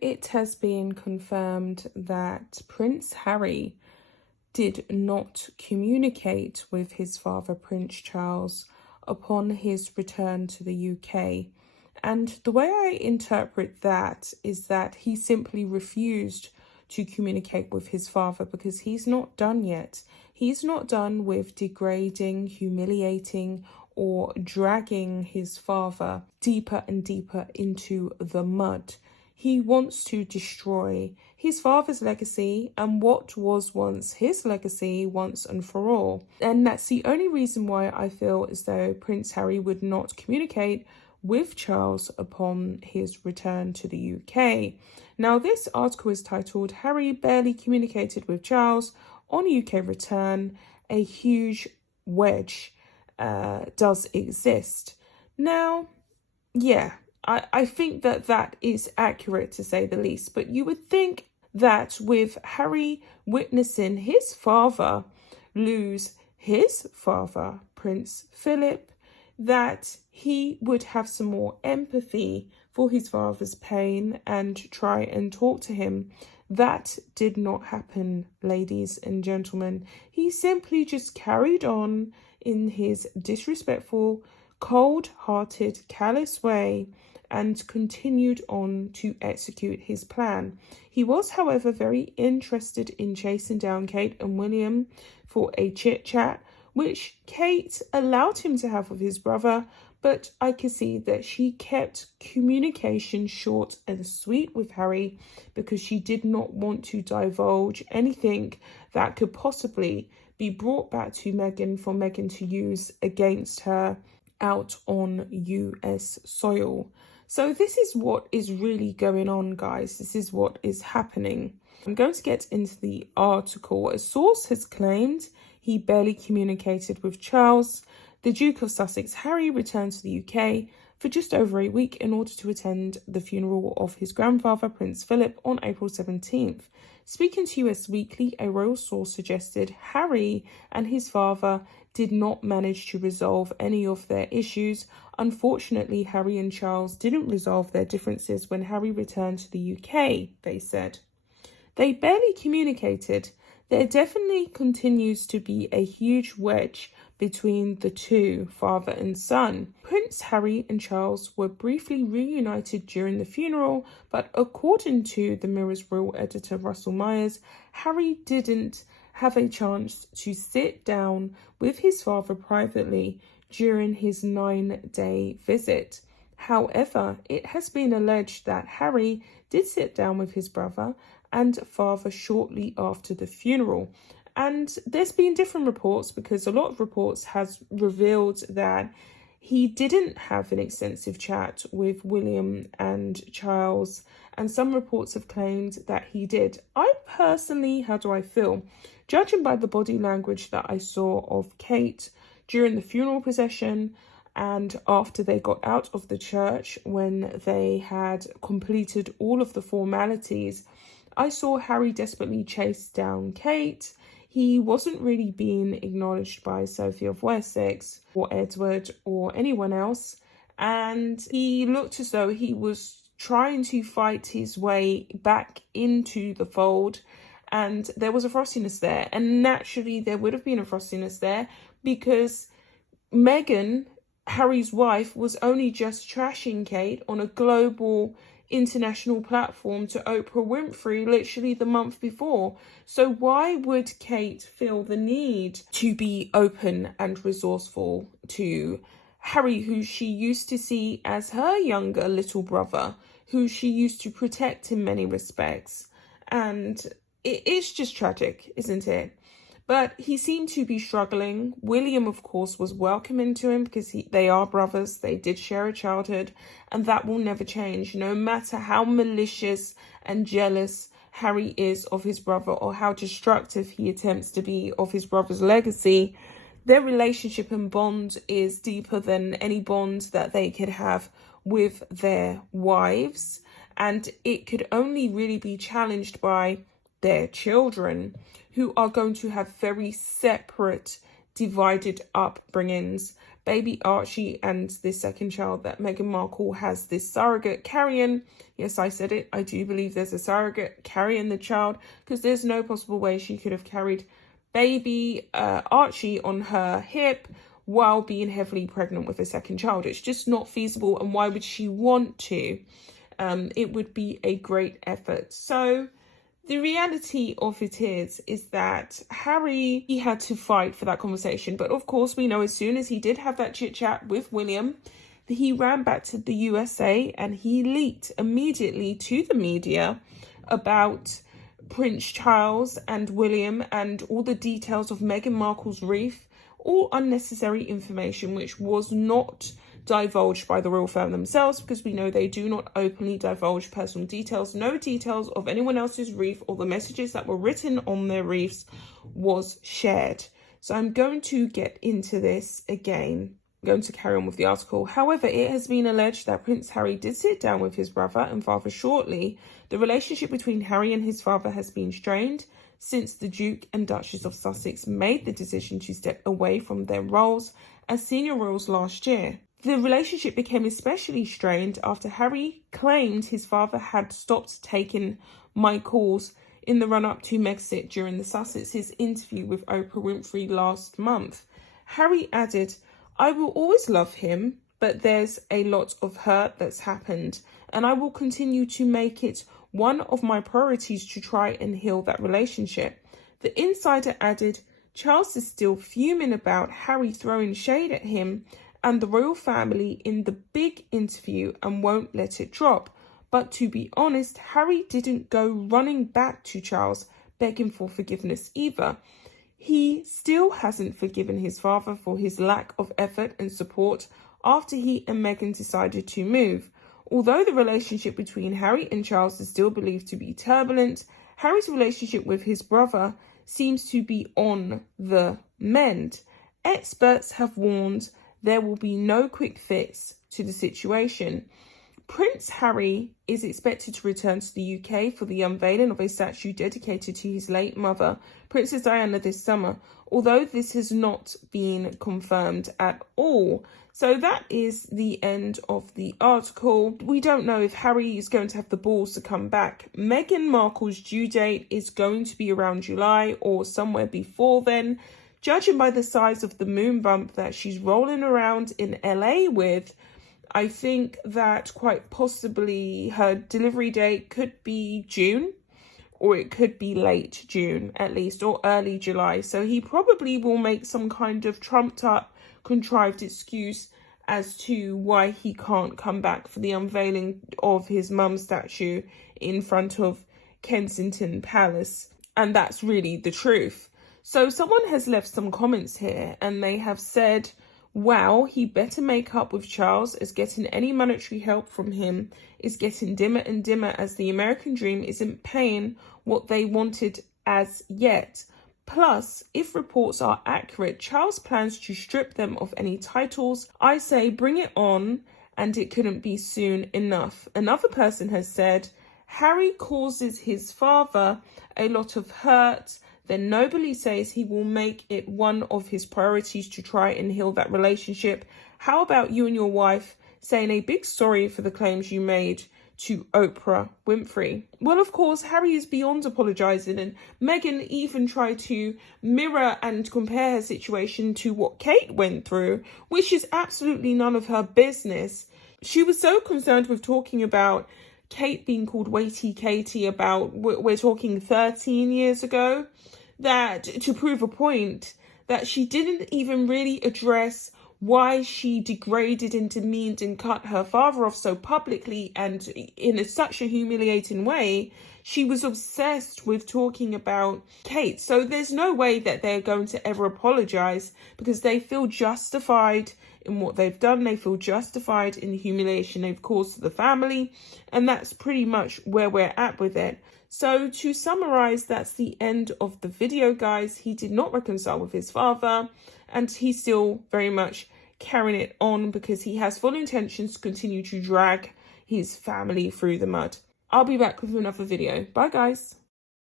it has been confirmed that Prince Harry did not communicate with his father, Prince Charles, upon his return to the UK. And the way I interpret that is that he simply refused to communicate with his father because he's not done yet. He's not done with degrading, humiliating, or dragging his father deeper and deeper into the mud. He wants to destroy his father's legacy and what was once his legacy once and for all. And that's the only reason why I feel as though Prince Harry would not communicate with Charles upon his return to the UK. Now, this article is titled "Harry Barely Communicated with Charles on UK Return. A Huge Wedge Does Exist." Now, yeah, I think that is accurate to say the least, but you would think that with Harry witnessing his father lose his father, Prince Philip, that he would have some more empathy for his father's pain and try and talk to him. That did not happen, ladies and gentlemen. He simply just carried on in his disrespectful, cold-hearted, callous way and continued on to execute his plan. He was, however, very interested in chasing down Kate and William for a chit-chat, which Kate allowed him to have with his brother, but I could see that she kept communication short and sweet with Harry because she did not want to divulge anything that could possibly be brought back to Meghan for Meghan to use against her out on US soil. So this is what is really going on, guys. This is what is happening. I'm going to get into the article. A source has claimed he barely communicated with Charles. The Duke of Sussex, Harry, returned to the UK for just over a week in order to attend the funeral of his grandfather, Prince Philip, on April 17th. Speaking to US Weekly, a royal source suggested Harry and his father did not manage to resolve any of their issues. Unfortunately, Harry and Charles didn't resolve their differences when Harry returned to the UK, they said. They barely communicated. There definitely continues to be a huge wedge between the two, father and son. Prince Harry and Charles were briefly reunited during the funeral, but according to the Mirror's royal editor Russell Myers, Harry didn't have a chance to sit down with his father privately during his 9-day visit. However, it has been alleged that Harry did sit down with his brother and father shortly after the funeral. And there's been different reports because a lot of reports has revealed that he didn't have an extensive chat with William and Charles, and some reports have claimed that he did. I personally, how do I feel? Judging by the body language that I saw of Kate during the funeral procession and after they got out of the church, when they had completed all of the formalities, I saw Harry desperately chase down Kate. He wasn't really being acknowledged by Sophie of Wessex or Edward or anyone else. And he looked as though he was trying to fight his way back into the fold. And there was a frostiness there. And naturally, there would have been a frostiness there because Meghan, Harry's wife, was only just trashing Kate on a global international platform to Oprah Winfrey literally the month before. So why would Kate feel the need to be open and resourceful to Harry, who she used to see as her younger little brother, who she used to protect in many respects? And it's just tragic, isn't it? But he seemed to be struggling. William, of course, was welcoming to him because they are brothers. They did share a childhood, and that will never change. No matter how malicious and jealous Harry is of his brother or how destructive he attempts to be of his brother's legacy, their relationship and bond is deeper than any bond that they could have with their wives. And it could only really be challenged by their children, who are going to have very separate, divided upbringings. baby Archie and this second child that Meghan Markle has this surrogate carrying. Yes, I said it. I do believe there's a surrogate carrying the child, because there's no possible way she could have carried baby Archie on her hip while being heavily pregnant with a second child. It's just not feasible. And why would she want to? It would be a great effort. So the reality of it is that Harry, he had to fight for that conversation. But of course, we know as soon as he did have that chit chat with William, he ran back to the USA and he leaked immediately to the media about Prince Charles and William and all the details of Meghan Markle's reef, all unnecessary information which was not divulged by the royal family themselves, because we know they do not openly divulge personal details. No details of anyone else's reef or the messages that were written on their reefs was shared. So I'm going to get into this again. I'm going to carry on with the article. However, it has been alleged that Prince Harry did sit down with his brother and father shortly. The relationship between Harry and his father has been strained since the Duke and Duchess of Sussex made the decision to step away from their roles as senior royals last year. The relationship became especially strained after Harry claimed his father had stopped taking my calls in the run-up to Megxit during the Sussex's interview with Oprah Winfrey last month. Harry added, "I will always love him, but there's a lot of hurt that's happened, and I will continue to make it one of my priorities to try and heal that relationship." The insider added, Charles is still fuming about Harry throwing shade at him and the royal family in the big interview and won't let it drop. But to be honest, Harry didn't go running back to Charles begging for forgiveness either. He still hasn't forgiven his father for his lack of effort and support after he and Meghan decided to move. Although the relationship between Harry and Charles is still believed to be turbulent, Harry's relationship with his brother seems to be on the mend. Experts have warned there will be no quick fix to the situation. Prince Harry is expected to return to the UK for the unveiling of a statue dedicated to his late mother, Princess Diana, this summer, although this has not been confirmed at all. So that is the end of the article. We don't know if Harry is going to have the balls to come back. Meghan Markle's due date is going to be around July or somewhere before then. Judging by the size of the moon bump that she's rolling around in LA with, I think that quite possibly her delivery date could be June, or it could be late June at least, or early July. So he probably will make some kind of trumped up, contrived excuse as to why he can't come back for the unveiling of his mum's statue in front of Kensington Palace. And that's really the truth. So someone has left some comments here and they have said, wow, he better make up with Charles, as getting any monetary help from him is getting dimmer and dimmer, as the American dream isn't paying what they wanted as yet. Plus, if reports are accurate, Charles plans to strip them of any titles. I say bring it on, and it couldn't be soon enough. Another person has said, Harry causes his father a lot of hurt, then nobly says he will make it one of his priorities to try and heal that relationship. How about you and your wife saying a big sorry for the claims you made to Oprah Winfrey? Well, of course, Harry is beyond apologising, and Meghan even tried to mirror and compare her situation to what Kate went through, which is absolutely none of her business. She was so concerned with talking about Kate being called Waity Katie about, we're talking 13 years ago, that to prove a point, that she didn't even really address why she degraded and demeaned and cut her father off so publicly and in such a humiliating way. She was obsessed with talking about Kate. So there's no way that they're going to ever apologise, because they feel justified in what they've done. They feel justified in the humiliation they've caused to the family. And that's pretty much where we're at with it. So to summarise, that's the end of the video, guys. He did not reconcile with his father, and he's still very much carrying it on because he has full intentions to continue to drag his family through the mud. I'll be back with another video. Bye, guys.